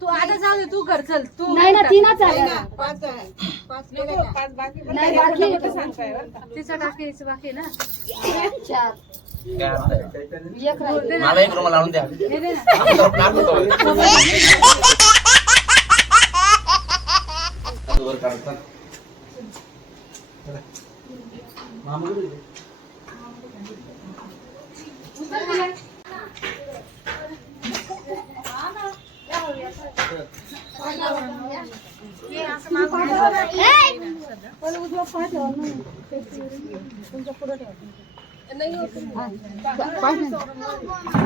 तू आता जाऊ दे, तू कर चल. तू नाही ना, तीनच आहे ना. तिचं टाकायचं बाकी ना. मला एक रुमाल आणून द्या.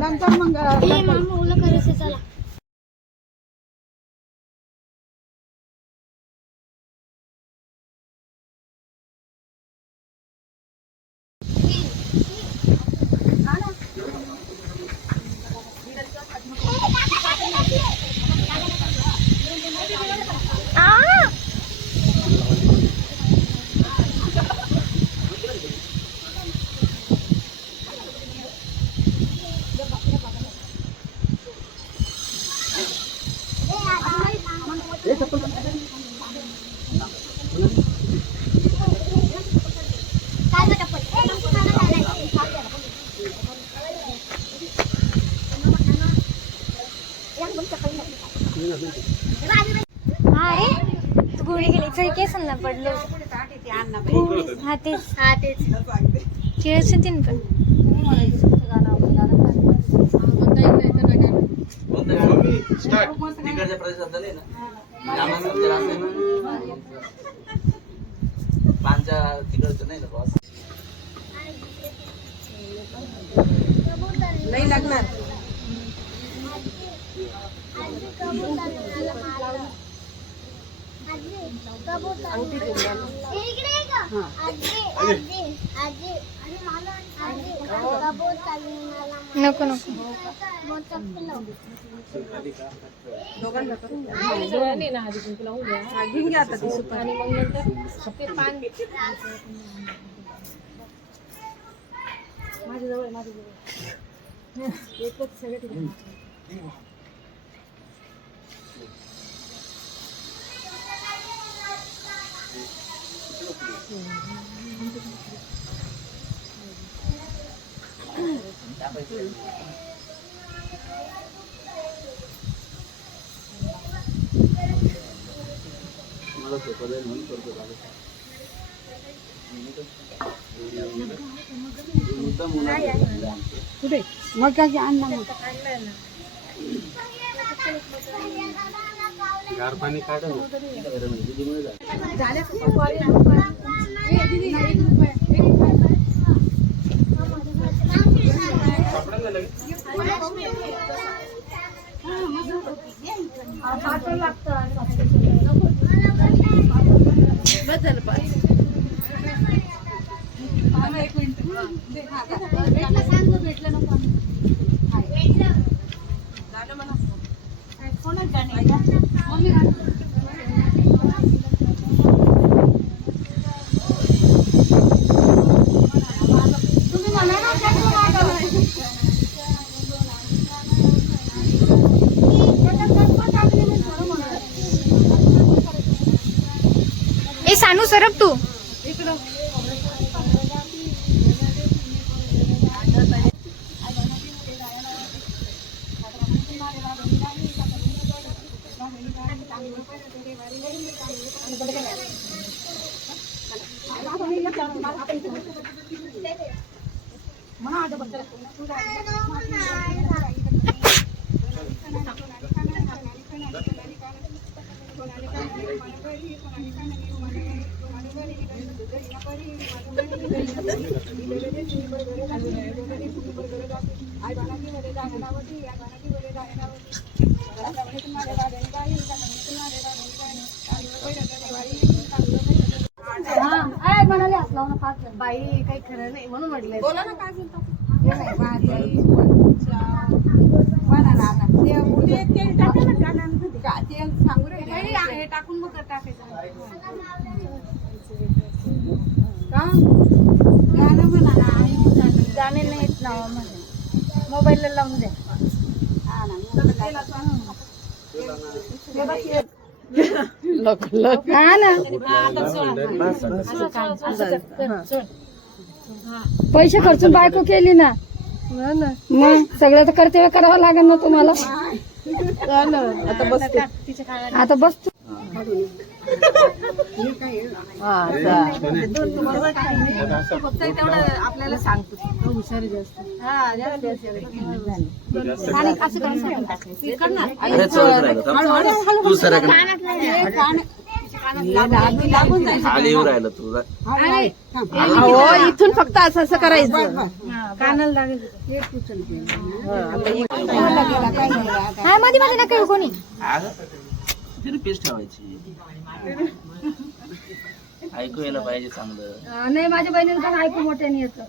नंतर मग चला. गोळी गेली केस ना पडलो. हा तेच केळस तीन पण तिकडच्या प्रदेशात झाले ना पांच्या तिकडचं नाही ना नाही लागणार. नको नको. दोघांना दोघांनी ना आधी कुंकू लावून द्या. घेऊन घ्या आता ती सुपारी आणि मग नंतर ते पान माझ्याजवळ एकच सगळं ठिकाणी. कुठे मग काय आणला मग गार पाणी काढून बदल एक मिनिट भेटलं नको झालं म्हणा कोणाच गाणे मम्मी तुम्ही म्हणा ना ए सानू सरक तू. बाई काही खरं नाही म्हणून म्हटलंय. बोला ना काय बोलतो. सांगू रे हे टाकून मग टाकायचं गाणे नाहीत ना मोबाईलला लावून द्या. हा ना पैसे खर्चून बायको केली ना मग सगळं तर कर्तव्य करावं लागेल ना तुम्हाला. आता बस फक्त तेवढं आपल्याला सांगतो हुशारी जास्त अरे चोळत राहिलं तू सर खाली येऊ राहिलं तू इथून फक्त असं असं करायचं कानाला लागेल. हा मध्ये मध्ये नका येऊ कोणी. तिने पीस ठेवायची ऐकू यायला पाहिजे चांगलं. नाही माझ्या बहिणीला पण ऐकू मोठ्याने येतं.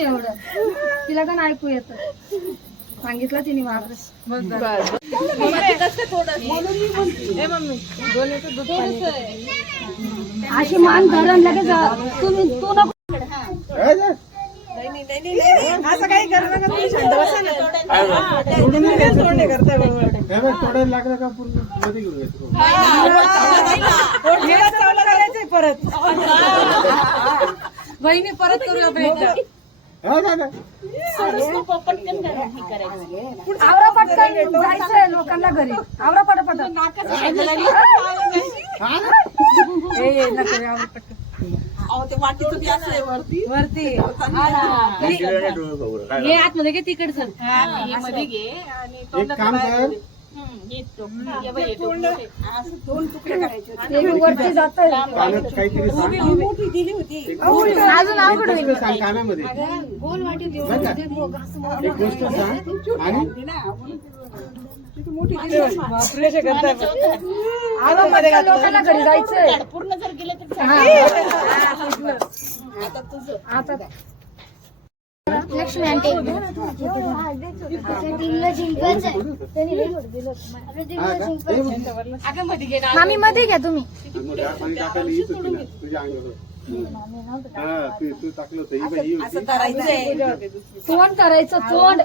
एवढं तिला पण ऐकू येतं. सांगितलं तिने वापस. अशी मान धरण लगेच तुम्ही तू नको. असं काही करू नका तुम्ही शांत बसा ना. तोंडे करताय करायचंय परत बहिणी परत करूया प्रयत्न. आवरा पटकन जायचंय लोकांना घरी. आवरा पटापट. वरती हे आतमध्ये घे तिकडचं मध्ये घे आणि दोन तुकडे करायचे. वरती जात मोठी दिली होती अजून अवघड होईल. गोल वाटी लोकांना घरी जायचंय. पूर्ण जर गेलं तर आता लक्ष्मी आंटी मामी मध्ये घ्या तुम्ही. तोंड करायचं तोंड.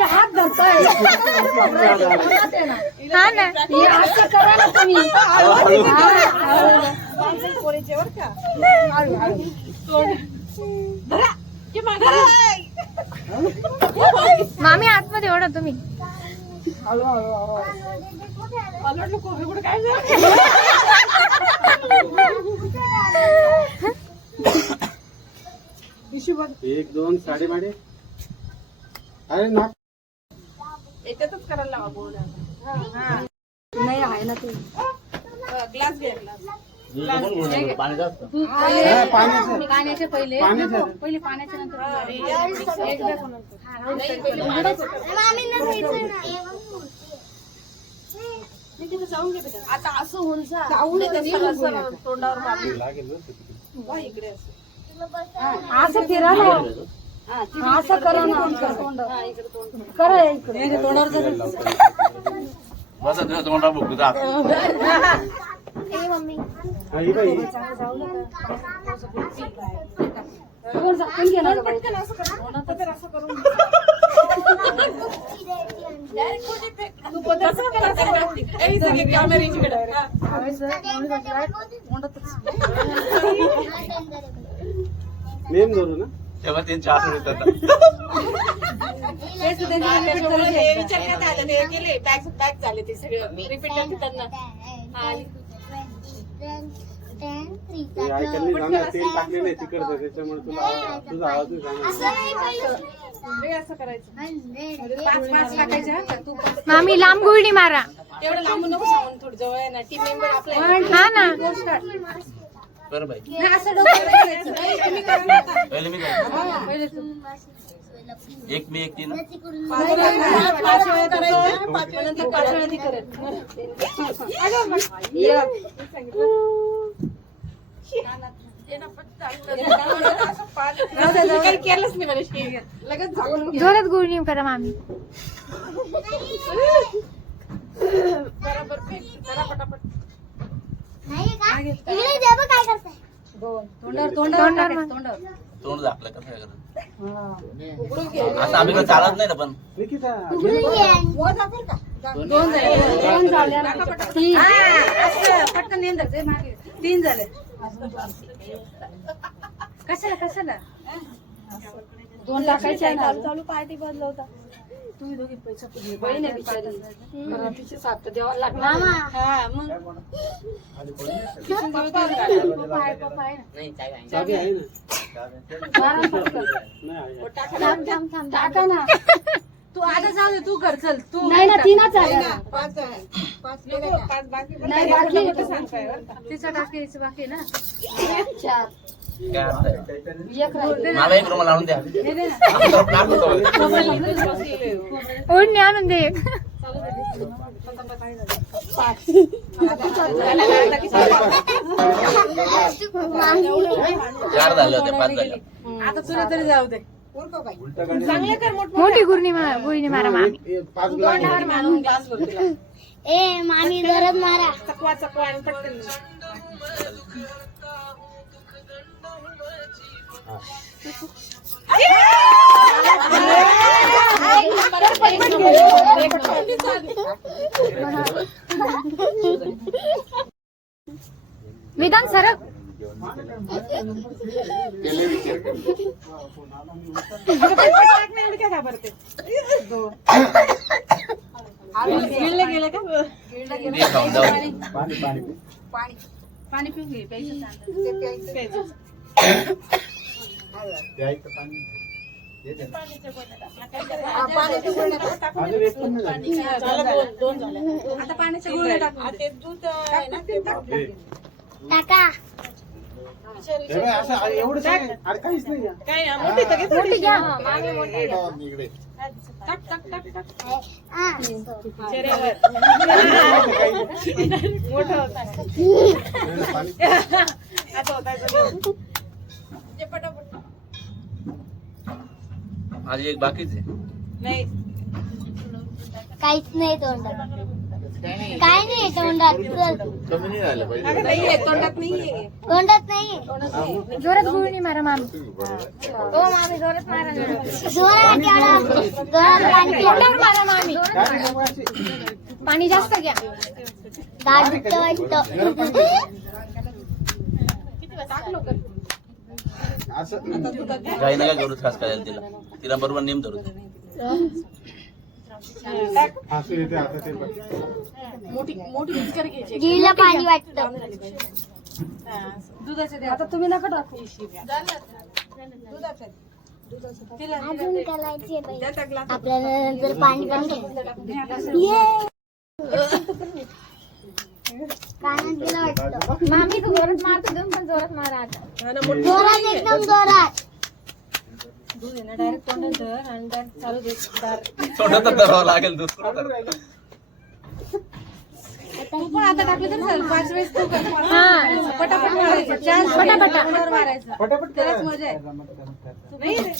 हात धरताय हा ना. हे असं करा ना तुम्ही. मामी आतमध्ये ओढा तुम्ही. एक दोन साडे माडे. अरे ना याच्यातच करायला लावा बोल. नाही आहे ना ते ग्लास घे ग्लास. पाणी जास्त पाण्याचे पहिले पहिले पाण्याच्या नंतर आता असं होऊन तोंडावर इकडे असं फिरा ना. असं करा ना. तोंड करा इकडे तोंडावर. बस तोंडा बघू जा. मम्मी नेम धरू ना. तेव्हा त्यांच्या आठवण येतात. विचार करता आलं ते गेले पॅक झाले ते सगळे रिपीट त्यांना. ऐकायला जाणार तेल टाकले नाही तिकडचं त्याच्यामुळे तुझा आवाज असं करायचं. पाच टाकायचे. मामी लांब गुळणी मारा. तेवढं लांबून नको सांगून थोडं जवळ आहे ना. टीम मेंबर आपल्या हा ना. बरं बाई असं डोकं करायचं. तुम्ही करा ना आता. पहिले मी काय एक मी एक तीन 5 वेळा करायचं. 5 वेळा 5 वेळा ती करत. काही केलंच नाही मला लगेच झाकून घे. जोरात गुळणी करा मामी. बरोबर फेक. जरा पटापट. तोंडावर मार. तोंड झाकलं कसं काय करत असं आम्ही काय चालत नाही ना पण निकिता दोन झाले. तीन. असं पटकन नेंदर ते मागे. 3 झाले. कशाला 2 टाकायचे ना. चालू पार्टी बदलवता तुम्ही दोघी पैसा बहीण आहे बिचारी. तिचे साथ तर द्यावं लागणार. हा मग चाबी आहे ना मारा पटकन. नाही थांब थांब थांब. टाका ना. तू आता जाऊ दे. तू कर चल. तू नाही ना, 3च आल्या. पाच बाकी नाही, बाकी. तिचा टाकायचं बाकी ना. 4. काय असतंय? 1 राहिलं. मला एक रुमाल आणून द्या हे दे ना. आम्ही जरा plan करतो. ओढणी आणून दे एक. 4 झाले होते 5 झाले आता तुला तरी जाऊ दे. चांगले कर. मोठी गुळणी मारा मामी. तोंडावर मारून ग्लास भर तुला. ए मामी जोरात मारा. चकवा आणि पटकन. विधान सरक. काय घाबरते. गिळले गेले का. ते खाऊन जाऊ दे. पाणी पिऊन घे. प्यायचं. दोन झाले. आता पाण्याच्या गुळण्या टाकून दे. दूध आहे ना ते टाक. टाका. असं एवढं अरे काहीच नाही या. काय मोठी तर घे. मोठी घ्या. टाक. चेहऱ्यावर. मोठं होता. आता होता. ते पटापट. माझी एक बाकीच आहे नाही काहीच नाही तोंडात. काय नाही तोंडात. कमी नाही झालं पाहिजे अगं नाहीये. तोंडात नाहीये. तोंडात नाही. जोरात गुळणी मारा मामी. हो मामी जोरात मारा. तोंडावर मारा मामी. पाणी जास्त घ्या. दाट वाटतं. काही नका करू खास करायला तिला तिला बरोबर नेम धरू असं येते आता ते बघ. मोठी पिचकारी घ्यायची. गिळलं पाणी वाटतं. दुधाचे द्या. आता तुम्ही नका टाकू. दुधाचे. अजून करायचे बाई. द्या त्या ग्लास. आपल्याला नंतर पाणी पण कानात गेलं वाटतं. मामी तू जोरात मारतो देऊन पण जोरात मारा आता. जोरात एकदम जोरात. दूध आहे ना डायरेक्ट तोंडात धर आणि डायरेक्ट चालू दे. तोंडात धरावं लागेल दुसरं तू पण आता टाकलं तर चालेल. 5 वेळेस तू कर. हा. पटापट मारायचं. 4 पटापट. तोंडावर मारायचं. पटापट करा. त्यालाच मजा आहे. नाही रे.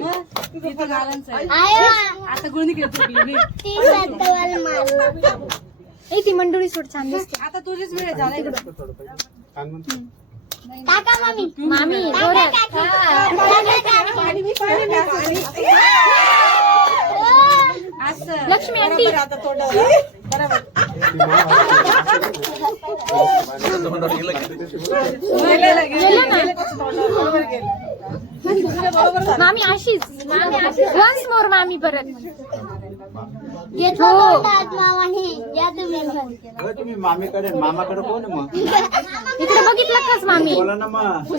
मग इथं घालायचं आहे. आता गुळणी केली. ती मंडोळी सोड छान दिसते. आता तुझीच वेळ झाला इकडं. कान म्हणतो. टाका मामी. मामी जोरात. असं. लक्ष्मी आंटी. बरोबर आता तोंडावर. बरोबर. तोंडावर गेलं की. गेलं ना. मामी अशीच. वन्स मोर मामी परत. हो. तुम्ही मामीकडे मामाकडे कोण आहे मग इकडे बघितलं काच मामी. बोला ना मग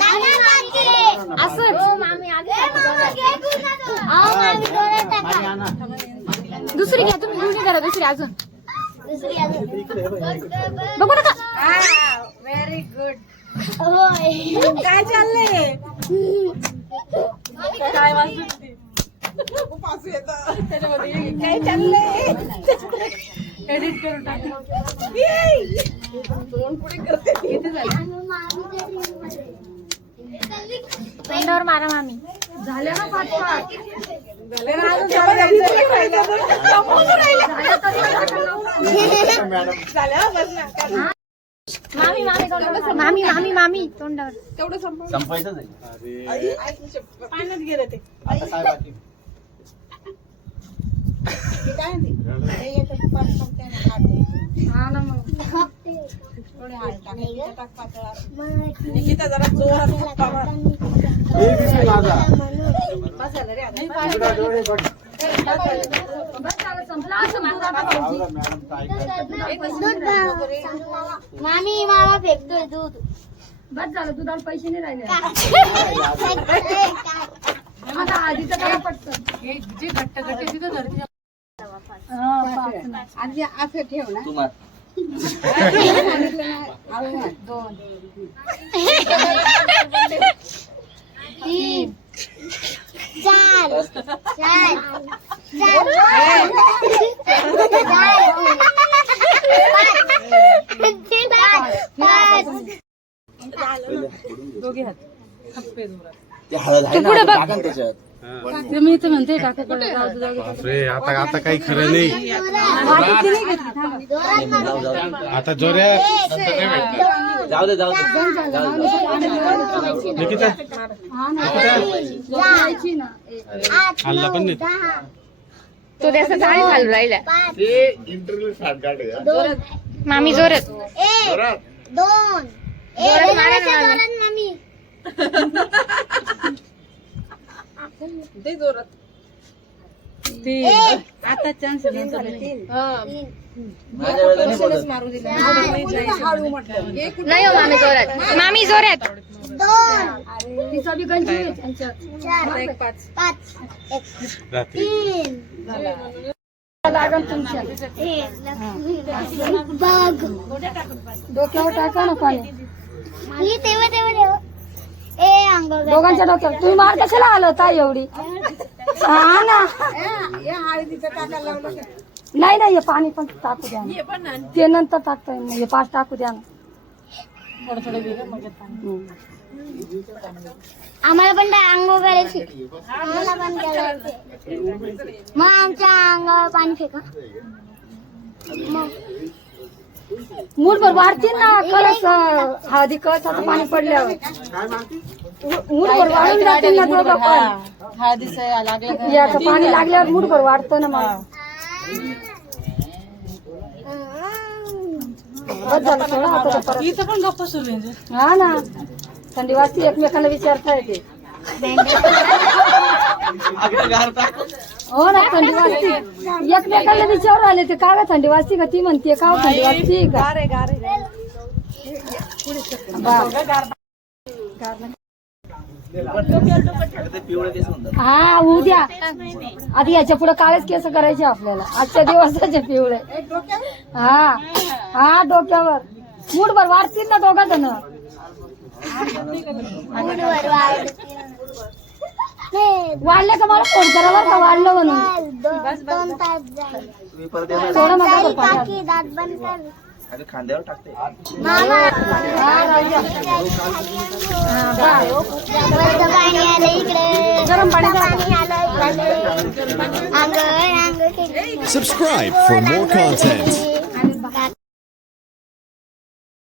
असंच. मामी आणा. दुसरी घ्या तुम्ही. गुळणी करा दुसरी अजून. बघू नका. Very good. काय चाललंय. काय वाजते त्याच्यामध्ये काय चाललंय. एडिट करून टाक. तोंडावर मारा मामी. झाल्या ना 5 मामी मामी तोंडावर मामी मामी मामी तोंडावर. तेवढं संपायचंच आहे. पाण्यात गेलं ते. आता काय बाकी? हा ना मग निकिता जरा जोरात धक्का मार. बस झालं रे आता. बस झालं, संपला असं दूध आता भाऊजी. मामी मामा फेकतोय दूध. बस झालं, दुधाला पैसे नाही राहिले आता. आधीचं काय पटतं हे जे घट्ट घट्ट तिथं धरती. आधी असं ठेव ना. तू मार. 2 3 4 दोघे हात खप्पे जोरात. ते हळद आहे ना, टाका ना त्याच्यात. मी तर म्हणते टाका. बापरे, आता काही खरं नाही. जाऊ जाऊ आता जोऱ्यात जाऊ दे जाऊ दे. निकिता हल्ला पण नाही. तो त्याचा चाळी घालून राहिला. मामी जोरात. 1 2 जोरात मारा ना मामी. ते जोरात. 3 आता चान्स माझ्या वेळेला नाही बोलत. मारू दिला. नाही हो मामी जोरात. मामी जोरात. 2 तिचा बी गंजी आहे त्यांच्यात. 4 5 रात्री 3 लागन तुमच्या बघ. डोक्यावर टाका ना पाणी. ही तेव्हा ए अंग दोघांच्या डोक्यावर. तुम्ही मार कशाला आलं ताई एवढी. हा ना. नाही नाही, हे पाणी पण टाकू द्या ना. ते नंतर टाकता येईल. हे 5 टाकू द्या ना. आम्हाला पण अंग करायची. आम्हाला पण करायची. मग आमच्या अंगावर पाणी फेका. मग मूठभर वाढतील ना. कळस हळदी कळसाचं पाणी पडल्यावर मूठभर वाढून जातील ना. दोघं पण याचं पाणी लागल्यावर मूठभर वाढतं ना. मग बस झालं थोडं. आता परत इथं पण गप्प सुरू आहे. हा ना, थंडी वाजती. एकमेकांना विचारता येते. हो ना, थंडी वाजती. एकमेकांना विचार आले ते काय थंडी वाजती का. ती म्हणते का थंडी वाजती का. ते पिवळे केस म्हणतात. हा उद्या आधी याच्या पुढे काळेच केस करायचे आपल्याला. आजच्या दिवसाचे पिवळे. हा हा, डोक्यावर मूठभर वाढतील ना दोघा जण. वाढले का मला फोन करा बरं का. वाढलं म्हणून 2 तास जाईल. तुम्ही परत येणार. थोडं माझं काकी दात बंद कर. अरे खांद्यावर टाकते. मामा वरचं पाणी आलं इकडे. गरम पाणी पाणी आलं इकडे. अंग Subscribe for more content.